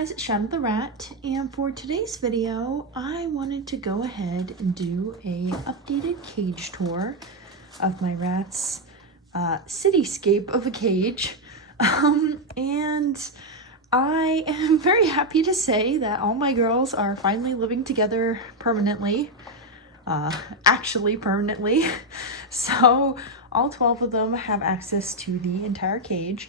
guys, Shadow the Rat, and for today's video I wanted to go ahead and do a updated cage tour of my rat's cityscape of a cage. And I am very happy to say that all my girls are finally living together permanently. Actually permanently. So all 12 of them have access to the entire cage.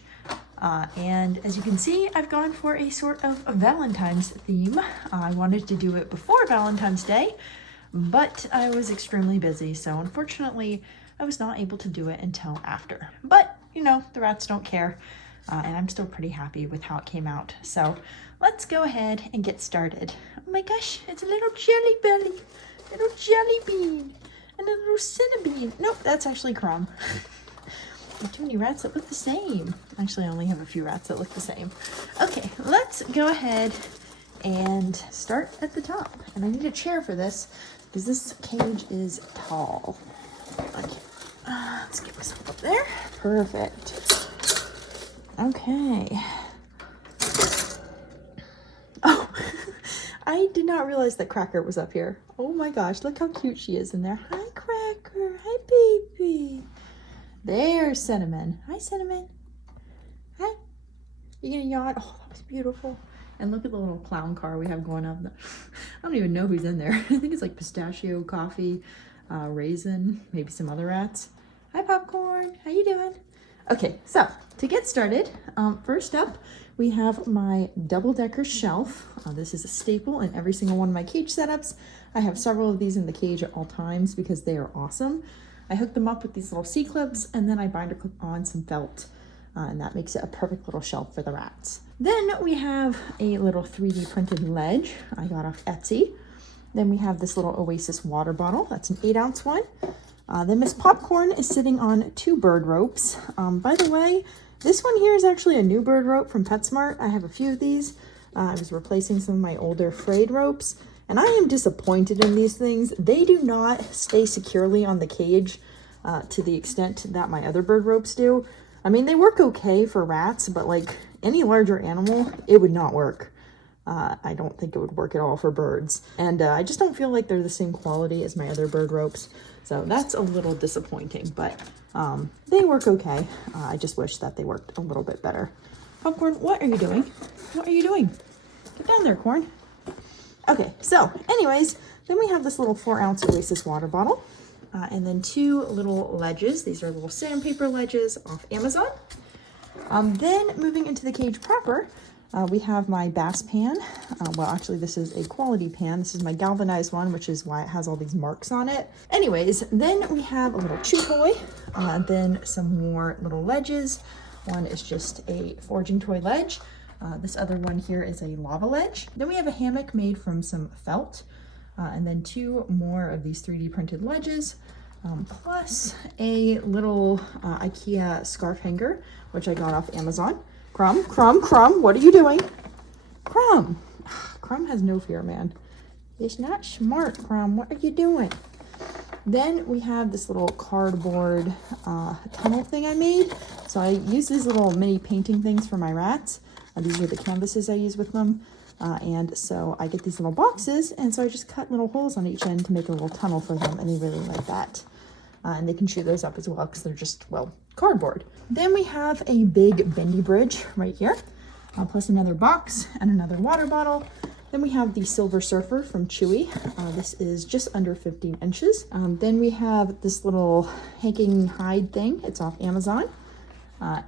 And as you can see, I've gone for a sort of a Valentine's theme. I wanted to do it before Valentine's Day, but I was extremely busy, so unfortunately I was not able to do it until after. But, you know, the rats don't care, and I'm still pretty happy with how it came out. So let's go ahead and get started. Oh my gosh, it's a little jelly belly, little jelly bean, and a little cinnamon. Nope, that's actually Crumb. Too many rats that look the same. Actually, I only have a few rats that look the same. Okay, let's go ahead and start at the top. And I need a chair for this because this cage is tall. Okay, let's get myself up there. Perfect. Okay. Oh, I did not realize that Cracker was up here. Oh my gosh, look how cute she is in there. Hi, Cracker. Hi, baby. There's Cinnamon. Hi, Cinnamon. Hi. You gonna yawn? Oh, that was beautiful. And look at the little clown car we have going up. I don't even know who's in there. I think it's like pistachio, coffee, raisin, maybe some other rats. Hi, Popcorn. How you doing? Okay, so to get started, first up, we have my double-decker shelf. This is a staple in every single one of my cage setups. I have several of these in the cage at all times because they are awesome. I hook them up with these little C-clips and then I binder clip on some felt and that makes it a perfect little shelf for the rats. Then we have a little 3D printed ledge I got off Etsy. Then we have this little Oasis water bottle. That's an 8-ounce one. Then Miss Popcorn is sitting on 2 bird ropes. By the way, this one here is actually a new bird rope from PetSmart. I have a few of these. I was replacing some of my older frayed ropes. And I am disappointed in these things. They do not stay securely on the cage to the extent that my other bird ropes do. I mean, they work okay for rats, but like any larger animal, it would not work. I don't think it would work at all for birds. And I just don't feel like they're the same quality as my other bird ropes. So that's a little disappointing, but they work okay. I just wish that they worked a little bit better. Popcorn, what are you doing? What are you doing? Get down there, Corn. Okay, so anyways, then we have this little 4-ounce Oasis water bottle and then 2 little ledges. These are little sandpaper ledges off Amazon. Then moving into the cage proper, we have my bass pan. Well, actually, this is a quality pan. This is my galvanized one, which is why it has all these marks on it. Anyways, then we have a little chew toy, then some more little ledges. One is just a foraging toy ledge. This other one here is a lava ledge. Then we have a hammock made from some felt, and then 2 more of these 3D printed ledges, plus a little IKEA scarf hanger, which I got off Amazon. Crumb, Crumb, Crumb, what are you doing? Crumb. Crumb has no fear, man. It's not smart, Crumb. What are you doing? Then we have this little cardboard tunnel thing I made. So I use these little mini painting things for my rats. These are the canvases I use with them. And so I get these little boxes, and so I just cut little holes on each end to make a little tunnel for them, and they really like that. And they can chew those up as well because they're just, well, cardboard. Then we have a big bendy bridge right here, plus another box and another water bottle. Then we have the Silver Surfer from Chewy. This is just under 15 inches. Then we have this little hanging hide thing. It's off Amazon.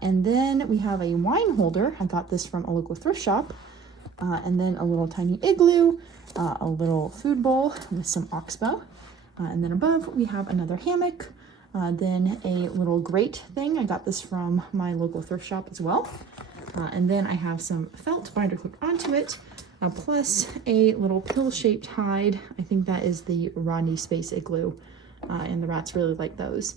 And then we have a wine holder. I got this from a local thrift shop. And then a little tiny igloo, a little food bowl with some oxbow. And then above we have another hammock. Then a little grate thing. I got this from my local thrift shop as well. And then I have some felt binder clipped onto it, plus a little pill-shaped hide. I think that is the Rodney Space Igloo. And the rats really like those.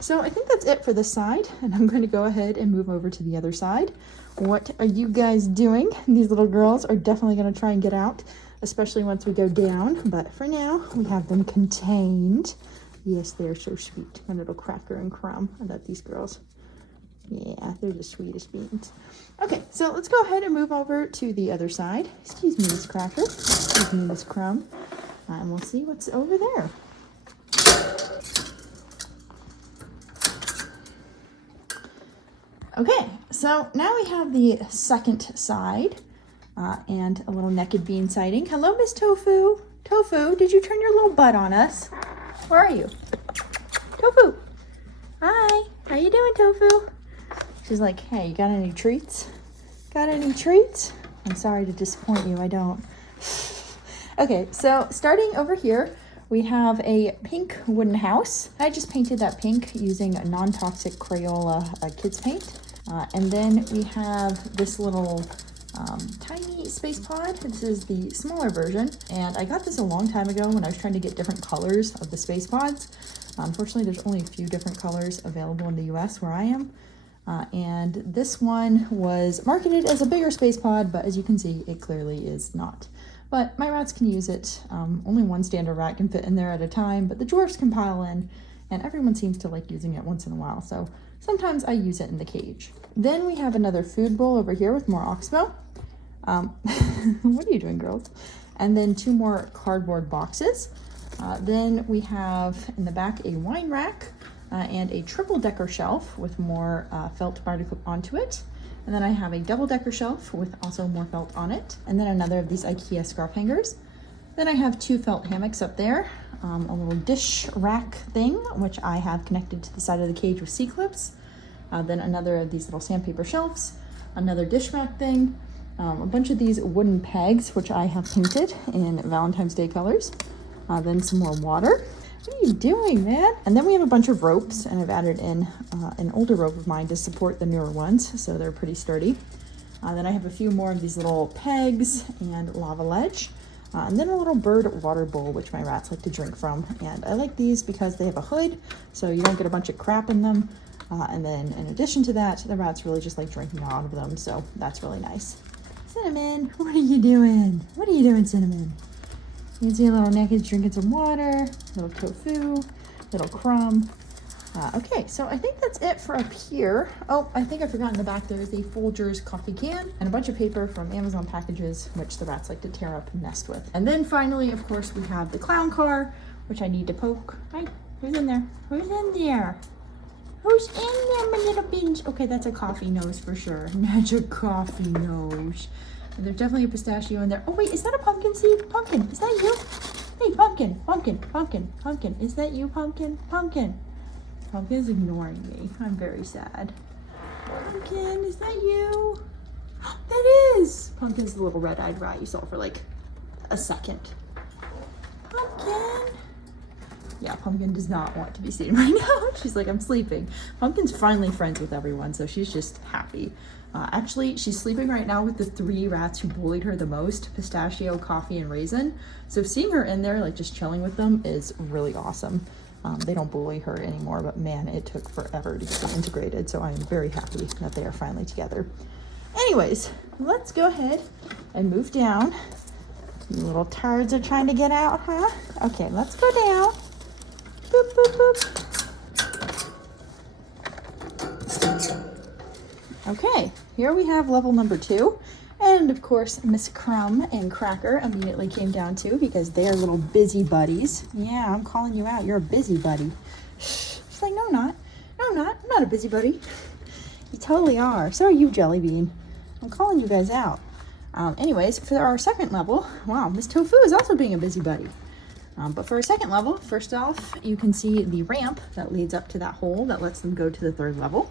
So I think that's it for this side, and I'm going to go ahead and move over to the other side. What are you guys doing? These little girls are definitely going to try and get out, especially once we go down, but for now we have them contained. Yes, they're so sweet. My little Cracker and Crumb. I love these girls. Yeah, they're the sweetest beans. Okay, so let's go ahead and move over to the other side. Excuse me, Miss Cracker. Excuse me, Miss Crumb. And we'll see what's over there. Okay, so now we have the second side and a little naked bean siding. Hello, Miss Tofu. Tofu, did you turn your little butt on us? Where are you? Tofu. Hi, how you doing, Tofu? She's like, hey, you got any treats? Got any treats? I'm sorry to disappoint you, I don't. Okay, so starting over here, we have a pink wooden house. I just painted that pink using a non-toxic Crayola kids paint. And then we have this little tiny space pod. This is the smaller version. And I got this a long time ago when I was trying to get different colors of the space pods. Unfortunately, there's only a few different colors available in the US where I am. And this one was marketed as a bigger space pod, but as you can see, it clearly is not. But my rats can use it. Only one standard rat can fit in there at a time, but the dwarfs can pile in, and everyone seems to like using it once in a while. So sometimes I use it in the cage. Then we have another food bowl over here with more oxbow. What are you doing, girls? And then 2 more cardboard boxes. Then we have in the back a wine rack and a triple-decker shelf with more felt barnacle clip onto it. And then I have a double-decker shelf with also more felt on it. And then another of these IKEA scarf hangers. Then I have 2 felt hammocks up there, a little dish rack thing, which I have connected to the side of the cage with C-clips. Then another of these little sandpaper shelves, another dish rack thing, a bunch of these wooden pegs, which I have painted in Valentine's Day colors. Then some more water. What are you doing, man? And then we have a bunch of ropes, and I've added in an older rope of mine to support the newer ones, so they're pretty sturdy. Then I have a few more of these little pegs and lava ledge. And then a little bird water bowl, which my rats like to drink from. And I like these because they have a hood, so you don't get a bunch of crap in them. And then in addition to that, the rats really just like drinking out of them, so that's really nice. Cinnamon, what are you doing? What are you doing, Cinnamon? You can see a little naked drinking some water, little tofu, little crumb. Okay, so I think that's it for up here. Oh, I think I forgot in the back there is a Folgers coffee can and a bunch of paper from Amazon packages, which the rats like to tear up and nest with. And then finally, of course, we have the clown car, which I need to poke. Hi, who's in there? Who's in there? Who's in there, my little beans? Okay, that's a coffee nose for sure. Magic coffee nose. And there's definitely a pistachio in there. Oh wait, is that a pumpkin seed? Pumpkin, is that you? Hey, pumpkin, pumpkin, pumpkin, pumpkin. Is that you, pumpkin? Pumpkin. Pumpkin's ignoring me. I'm very sad. Pumpkin, is that you? That is! Pumpkin's the little red-eyed rat you saw for like a second. Pumpkin. Yeah, Pumpkin does not want to be seen right now. She's like, I'm sleeping. Pumpkin's finally friends with everyone, so she's just happy. Actually, she's sleeping right now with the 3 rats who bullied her the most, Pistachio, Coffee, and Raisin. So seeing her in there, like just chilling with them is really awesome. They don't bully her anymore, but man, it took forever to get them integrated. So I am very happy that they are finally together. Anyways, let's go ahead and move down. You little turds are trying to get out, huh? Okay, let's go down. Boop, boop, boop. Okay, here we have level number 2. And of course, Miss Crumb and Cracker immediately came down too because they're little busybodies. Yeah, I'm calling you out. You're a busybody. She's like, no, I'm not. No, I'm not. I'm not a busybody. You totally are. So are you, Jelly Bean. I'm calling you guys out. Anyways, for our second level, wow, Miss Tofu is also being a busybody. But for our second level, first off, you can see the ramp that leads up to that hole that lets them go to the 3rd level.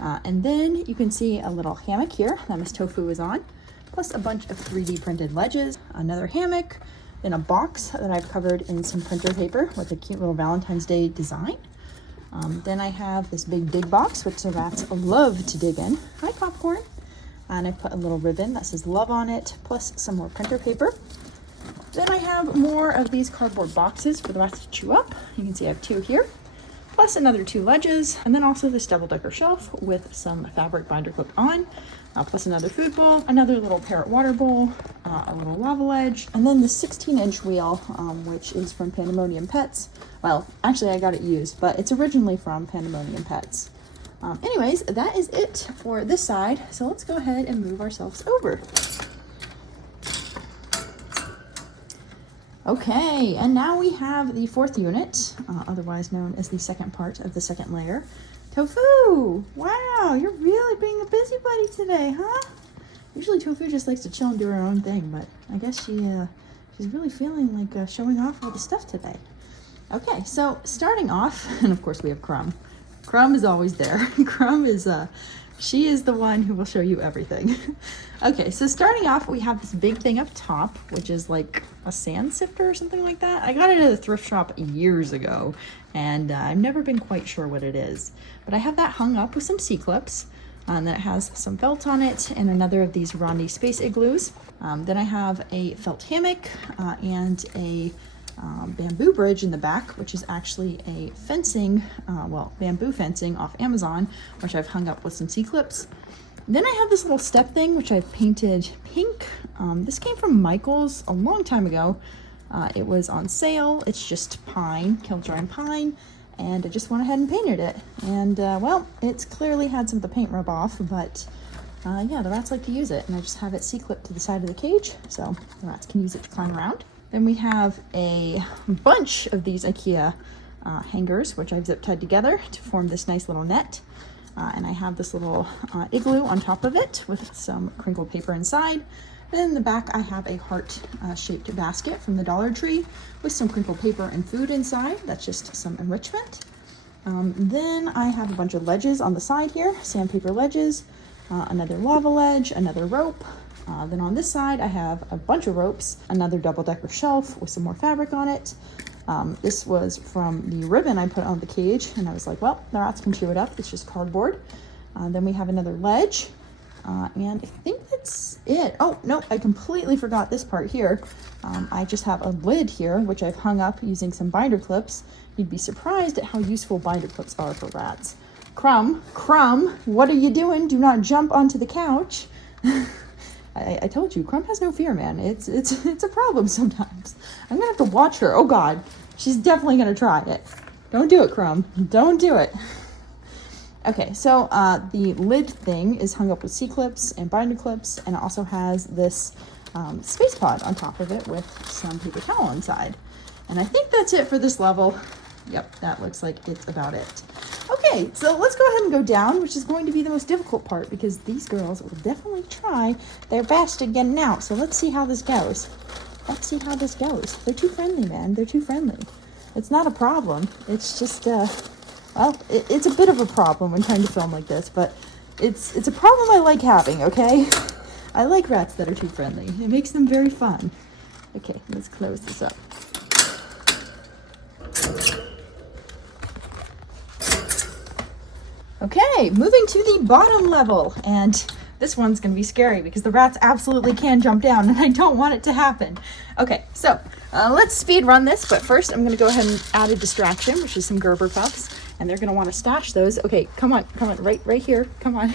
And then you can see a little hammock here that Miss Tofu is on, plus a bunch of 3D printed ledges, another hammock, then a box that I've covered in some printer paper with a cute little Valentine's Day design. Then I have this big dig box, which the rats love to dig in. Hi, Popcorn. And I put a little ribbon that says love on it, plus some more printer paper. Then I have more of these cardboard boxes for the rats to chew up. You can see I have 2 here, plus another 2 ledges, and then also this double-decker shelf with some fabric binder clip on, plus another food bowl, another little parrot water bowl, a little lava ledge, and then the 16-inch wheel, which is from Pandemonium Pets. Well, actually I got it used, but it's originally from Pandemonium Pets. Anyways, that is it for this side. So let's go ahead and move ourselves over. Okay, and now we have the fourth unit, otherwise known as the second part of the second layer. Tofu! Wow, you're really being a busybody today, huh? Usually Tofu just likes to chill and do her own thing, but I guess she's really feeling like showing off all the stuff today. Okay, so starting off, and of course we have Crumb. Crumb is always there. Crumb is, she is the one who will show you everything. Okay, so starting off, we have this big thing up top, which is like a sand sifter or something like that. I got it at a thrift shop years ago, and I've never been quite sure what it is. But I have that hung up with some C-clips, and then it has some felt on it and another of these Rondi Space Igloos. Then I have a felt hammock and a bamboo bridge in the back, which is actually a fencing, bamboo fencing off Amazon, which I've hung up with some C-clips. Then I have this little step thing, which I've painted pink. This came from Michael's a long time ago. It was on sale. It's just pine, kiln-dry pine, and I just went ahead and painted it. And, well, it's clearly had some of the paint rub off, but yeah, the rats like to use it, and I just have it C-clipped to the side of the cage, so the rats can use it to climb around. Then we have a bunch of these IKEA hangers, which I've zip tied together to form this nice little net. And I have this little igloo on top of it with some crinkled paper inside. Then in the back, I have a heart-shaped basket from the Dollar Tree with some crinkled paper and food inside. That's just some enrichment. Then I have a bunch of ledges on the side here, sandpaper ledges, another lava ledge, another rope. Then on this side, I have a bunch of ropes, another double-decker shelf with some more fabric on it. This was from the ribbon I put on the cage, and I was like, well, the rats can chew it up. It's just cardboard. Then we have another ledge, and I think that's it. Oh, no, I completely forgot this part here. I just have a lid here, which I've hung up using some binder clips. You'd be surprised at how useful binder clips are for rats. Crumb, what are you doing? Do not jump onto the couch. I told you, Crumb has no fear, man. It's a problem sometimes. I'm gonna have to watch her. Oh God, she's definitely gonna try it. Don't do it, Crumb. Don't do it. Okay, so the lid thing is hung up with C-clips and binder clips, and it also has this space pod on top of it with some paper towel inside. And I think that's it for this level. Yep, that looks like it's about it. Okay, so let's go ahead and go down, which is going to be the most difficult part because these girls will definitely try their best at getting out. So let's see how this goes. Let's see how this goes. They're too friendly, man. They're too friendly. It's not a problem. It's just, well, it's a bit of a problem when trying to film like this, but it's a problem I like having, okay? I like rats that are too friendly. It makes them very fun. Okay, let's close this up. Okay, moving to the bottom level, and this one's gonna be scary because the rats absolutely can jump down and I don't want it to happen. Okay, so let's speed run this, but first I'm gonna go ahead and add a distraction, which is some Gerber puffs, and they're gonna wanna stash those. Okay, come on, right here, come on.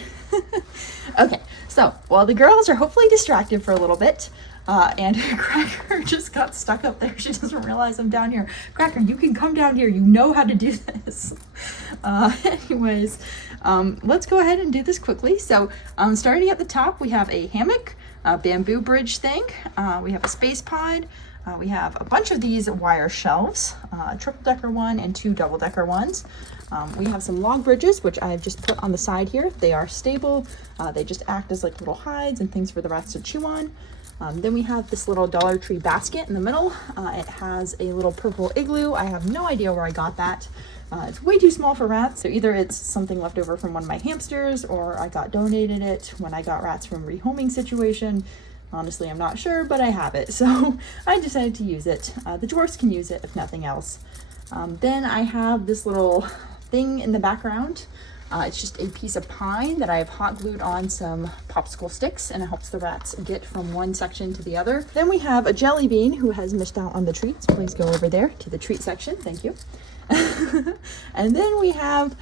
Okay, so while the girls are hopefully distracted for a little bit, and Cracker just got stuck up there. She doesn't realize I'm down here. Cracker, you can come down here. You know how to do this. Anyways, let's go ahead and do this quickly. So starting at the top, we have a hammock, a bamboo bridge thing. We have a space pod. We have a bunch of these wire shelves, a triple-decker one and two double-decker ones. We have some log bridges, which I've just put on the side here. They are stable. They just act as like little hides and things for the rats to chew on. Then we have this little Dollar Tree basket in the middle. It has a little purple igloo. I have no idea where I got that. It's way too small for rats, so either it's something left over from one of my hamsters or I got donated it when I got rats from a rehoming situation. Honestly, I'm not sure, but I have it, so I decided to use it. The dwarfs can use it if nothing else. Then I have this little thing in the background. It's just a piece of pine that I have hot glued on some popsicle sticks, and it helps the rats get from one section to the other. Then we have a jelly bean who has missed out on the treats. Please go over there to the treat section. Thank you. And then we have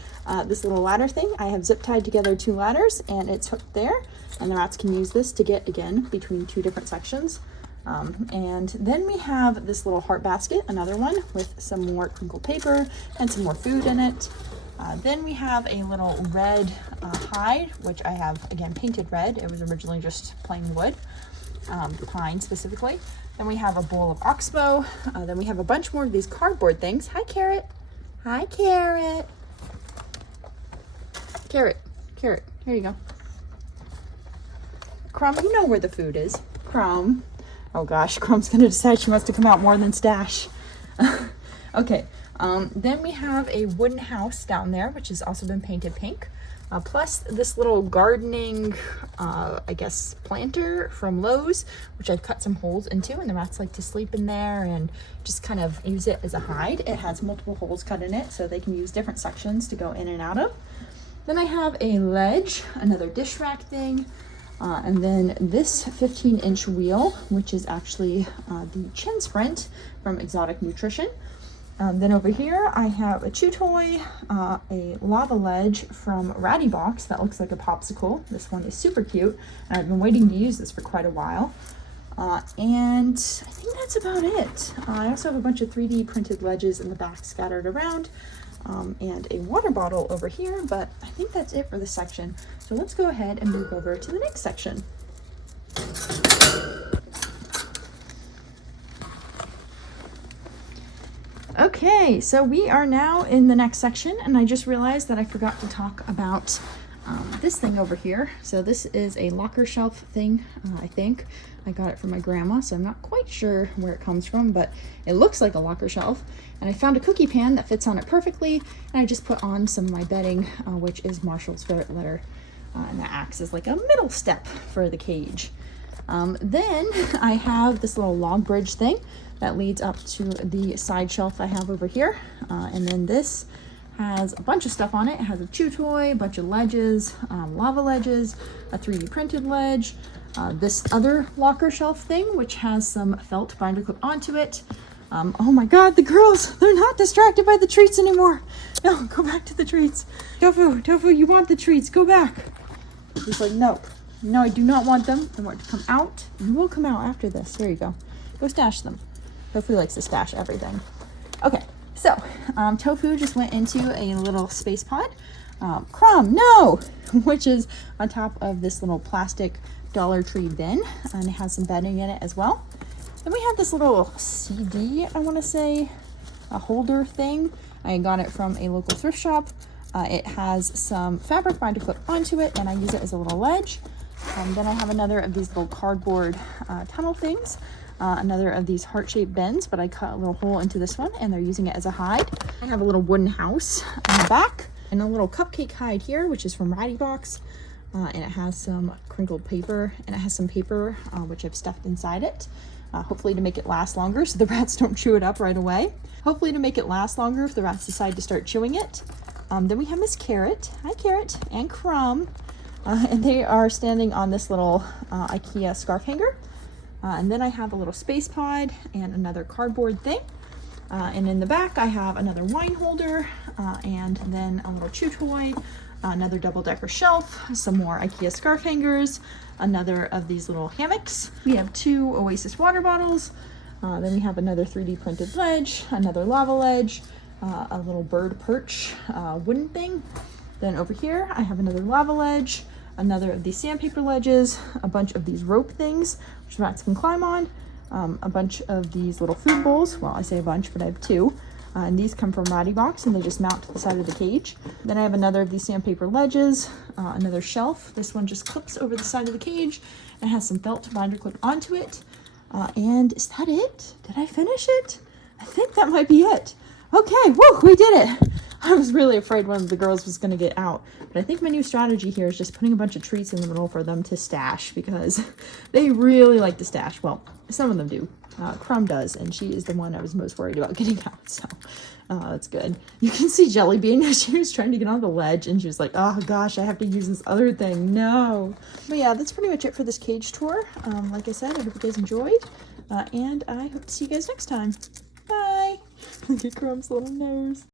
this little ladder thing. I have zip tied together two ladders, and it's hooked there, and the rats can use this to get, again, between two different sections. And then we have this little heart basket, another one with some more crinkled paper and some more food in it. Then we have a little red hide, which I have, again, painted red. It was originally just plain wood, pine specifically. Then we have a bowl of oxbow. Then we have a bunch more of these cardboard things. Hi, Carrot. Hi, Carrot. Carrot. Carrot. Here you go. Crumb, you know where the food is. Crumb. Oh gosh, Crumb's gonna decide she wants to come out more than Stash. Okay, then we have a wooden house down there, which has also been painted pink. Plus this little gardening, I guess, planter from Lowe's, which I've cut some holes into, and the rats like to sleep in there and just kind of use it as a hide. It has multiple holes cut in it, so they can use different sections to go in and out of. Then I have a ledge, another dish rack thing, and then this 15-inch wheel, which is actually the Chin Sprint from Exotic Nutrition. Then over here I have a chew toy, a lava ledge from Ratty Box that looks like a popsicle. This one is super cute, and I've been waiting to use this for quite a while. And I think that's about it. I also have a bunch of 3D printed ledges in the back scattered around, and a water bottle over here, but I think that's it for this section. So let's go ahead and move over to the next section. Okay, so we are now in the next section, and I just realized that I forgot to talk about this thing over here. So this is a locker shelf thing, I think. I got it from my grandma, so I'm not quite sure where it comes from, but it looks like a locker shelf. And I found a cookie pan that fits on it perfectly, and I just put on some of my bedding, which is Marshall's Ferret Litter, and that acts as like a middle step for the cage. Then I have this little log bridge thing that leads up to the side shelf I have over here, and then this has a bunch of stuff on it. It has a chew toy, a bunch of ledges, lava ledges, a 3D printed ledge, this other locker shelf thing, which has some felt binder clip onto it. Oh my god, the girls, they're not distracted by the treats anymore. No, go back to the treats. Tofu, Tofu, you want the treats, go back. He's like, no, no, I do not want them. I want to come out. You will come out after this. There you go. Go stash them. Tofu likes to stash everything. Okay, so Tofu just went into a little space pod. Crumb, no, which is on top of this little plastic Dollar Tree bin, and it has some bedding in it as well. Then we have this little CD, I want to say, a holder thing. I got it from a local thrift shop. It has some fabric binder clip onto it, and I use it as a little ledge. Then I have another of these little cardboard tunnel things. Another of these heart-shaped bins, but I cut a little hole into this one, and they're using it as a hide. I have a little wooden house in the back, and a little cupcake hide here, which is from Ratty Box. And it has some crinkled paper, and it has some paper, which I've stuffed inside it. Hopefully to make it last longer so the rats don't chew it up right away. Hopefully to make it last longer if the rats decide to start chewing it. Then we have Miss Carrot, hi Carrot, and Crumb. And they are standing on this little IKEA scarf hanger. And then I have a little space pod and another cardboard thing. And in the back I have another wine holder, and then a little chew toy, another double-decker shelf, some more IKEA scarf hangers, another of these little hammocks. We have 2 Oasis water bottles. Then we have another 3D printed ledge, another lava ledge, a little bird perch wooden thing. Then over here I have another lava ledge, another of these sandpaper ledges, a bunch of these rope things which rats can climb on, a bunch of these little food bowls. Well, I say a bunch, but I have 2. And these come from Ratty Box, and they just mount to the side of the cage. Then I have another of these sandpaper ledges, another shelf. This one just clips over the side of the cage and has some felt binder clip onto it. And is that it? Did I finish it? I think that might be it. Okay, woo, we did it. I was really afraid one of the girls was gonna get out. But I think my new strategy here is just putting a bunch of treats in the middle for them to stash, because they really like to stash. Well, some of them do. Crumb does, and she is the one I was most worried about getting out, so that's good. You can see Jelly Bean, she was trying to get on the ledge, and she was like, oh gosh, I have to use this other thing, no. But yeah, that's pretty much it for this cage tour. Like I said, I hope you guys enjoyed, and I hope to see you guys next time. Bye! Look at Crumb's little nose.